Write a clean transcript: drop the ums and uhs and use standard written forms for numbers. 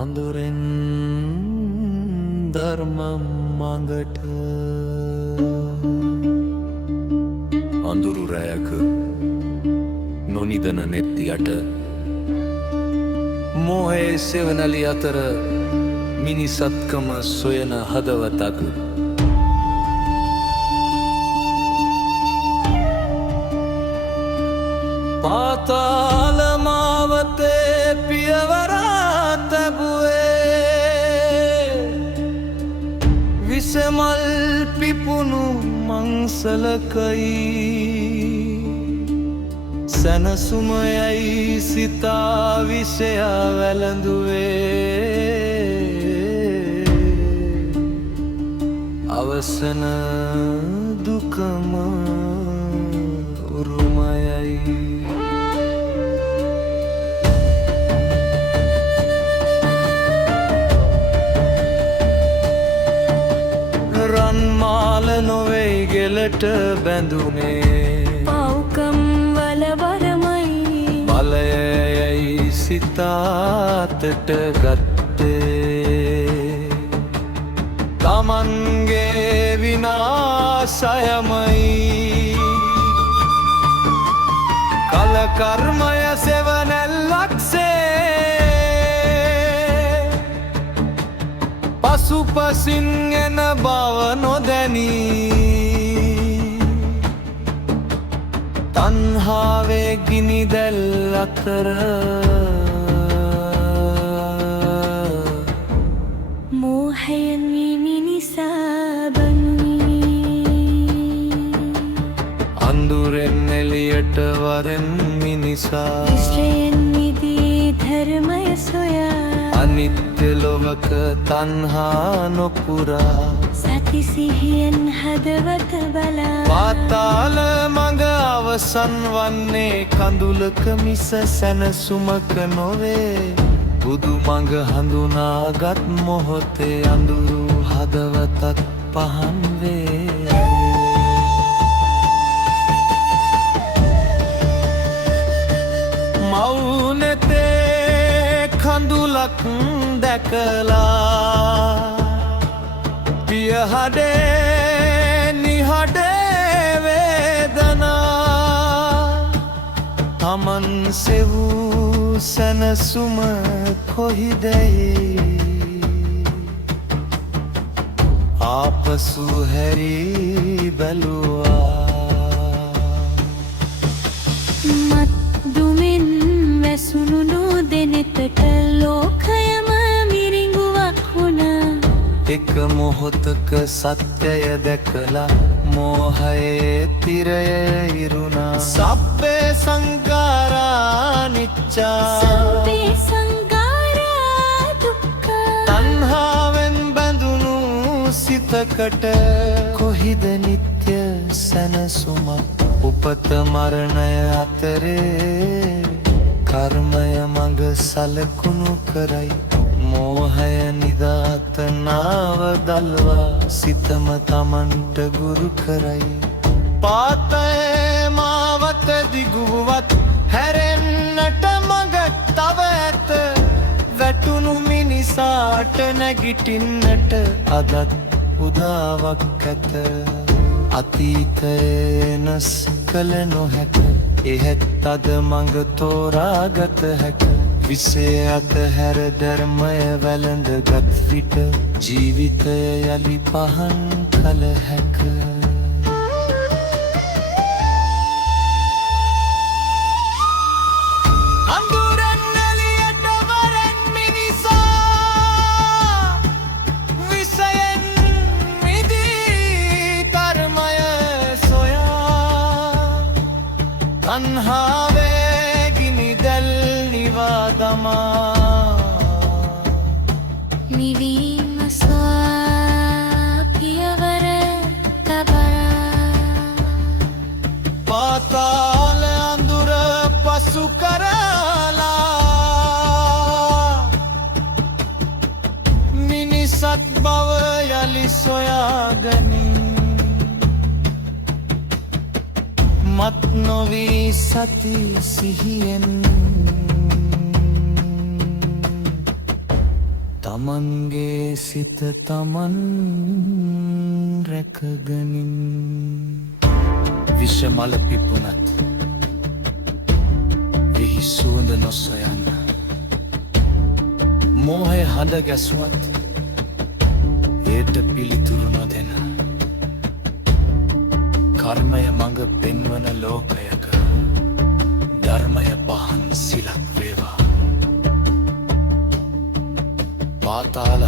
අඳුරෙන් ධර්මම් මඟට අඳුරු රැයක නොනිදන නෙත්තියට මෝහයේ සෙවනලි අතර මිනිසත්කම සොයන හදවතක පාතාල මාවතේ පියවරා තැබුවේ විසමල් පිපුණු මංසලකයි සැනසුමයයි සිතා විෂයා වැළඳුවේ අවසන දුකම උරුමයයි රන්මාල නොවෙයි ගෙලට බැඳුනේ පව්කම් වල වරමයි බලයයි සිතාතට ගත්තේ තමන්ගේ විනාශයමයි කල කර්මය සෙවනැල්ලක්සේ පසුපසින් එන බව නොදැනී තණ්හාවේ ගිනි දැල් අතර මෝහයෙන් මිනිසා බඳුනි අඳුරෙන් එළියට වරෙන් මිනිසා විශ්‍රයෙන් මිදී ධර්මය සොයා අනිත්‍ය ලොවක තණ්හා නොපුරා සති සිහියෙන් හදවත බලා පාතාල මඟ අවසන් වන්නේ කඳුලක මිස සැනසුමක නොවේ බුදු මඟ හඳුනාගත් මොහොතේ අඳුරු හදවතත් පහන් වේ මවුනෙතේ කඳුලක් දැකලා පියහඩේ නිහඩේ වේදනා තමන් සෙවූ සැනසුම කොහිදැයි ආපසු හැරී බැලුවා මත් දුමින් වැසුණු නොදෙනෙතට ලෝකයම මිරිඟුවක් වුණා එක මොහොතක සත්‍යය දැකලා මෝහයේ තිරය ඉරුණා සබ්බේ සංඛාරා නිච්චා සබ්බේ සංඛාරා දුක්ඛා තණ්හාවෙන් බැඳුණු සිතකට කොහිද නිත්‍ය සැනසුමක් උපත මරණය අතරේ කර්මය මඟ සලකුණු කරයි මෝහය නිදාත නාව දල්වා සිතම තමන්ට ගුරු කරයි පාතේ මාවත දිගුවත් හැරෙන්නට මඟ තව ඇත වැටුණු මිනිසාට නැගිටින්නට අදත් උදාවක් ඇත අතීතයේ නස් කළ නොහැක එහෙත් අද මඟ තෝරාගත හැක විසේ අතහැර ධර්මය වැළඳගත් විට ජීවිතය යලි පහන් කළ හැක අඳුරෙන් එළියට වරෙන් මිනිසා විෂයෙන් මිදී ධර්මය සොයා තණ්හාවේ ගිනි දැල් නිවා දමා නිවීම සොයා පියවර තබා පාතාල අඳුර පසු කරලා සත් බව යලි සොයාගනි මත් නොවී සති සිහියෙන් තමන්ගේ සිත තමන් රැකගනින් විෂමල පිපුනත් විහි සුවඳ නොසොයන්න මෝහය හඬ ගැසුවත් ඒට පිළිතුරු නොදෙන කර්මය මඟ පෙන්වන ලෝකයක ධර්මය පහන් සිලක් වේවා පාතාල